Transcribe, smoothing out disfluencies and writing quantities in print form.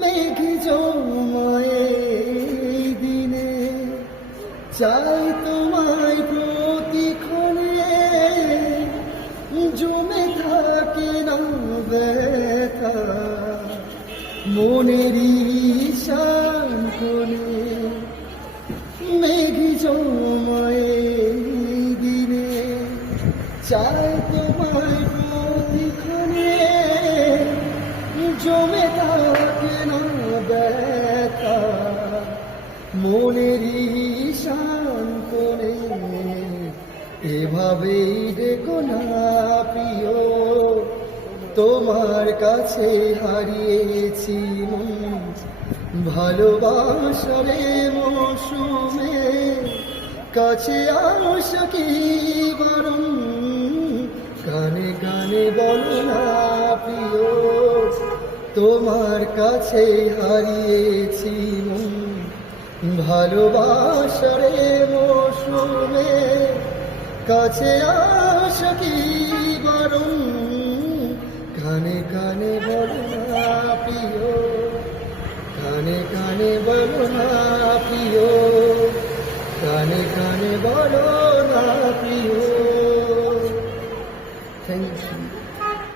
মেঘ জমায়ে দিনে চাই তোমায় প্রতিক্ষণে, জমে থাকে না ব্যথা মনেরই ঈশান কোণে। মেঘ জমায়ে দিনে চাই তোমায় প্রতিক্ষণে, জমে থাকে না ব্যথা মনের ঈশান কোণে। এভাবেই ডেকো না প্রিয়, তোমার কাছে হারিয়েছি মন ভালোবাসারে মৌসুমে। কাছে আসো কি বরং গানে গানে বলো না প্রিয়, তোমার কাছে হারিয়েছি মন ভালোবাসারে মৌসুমে। কাছে আসো কি বরং গানে গানে বলো না প্রিয়, গানে গানে বলো না প্রিয়, গানে গানে বলো না প্রিয়। Thank you.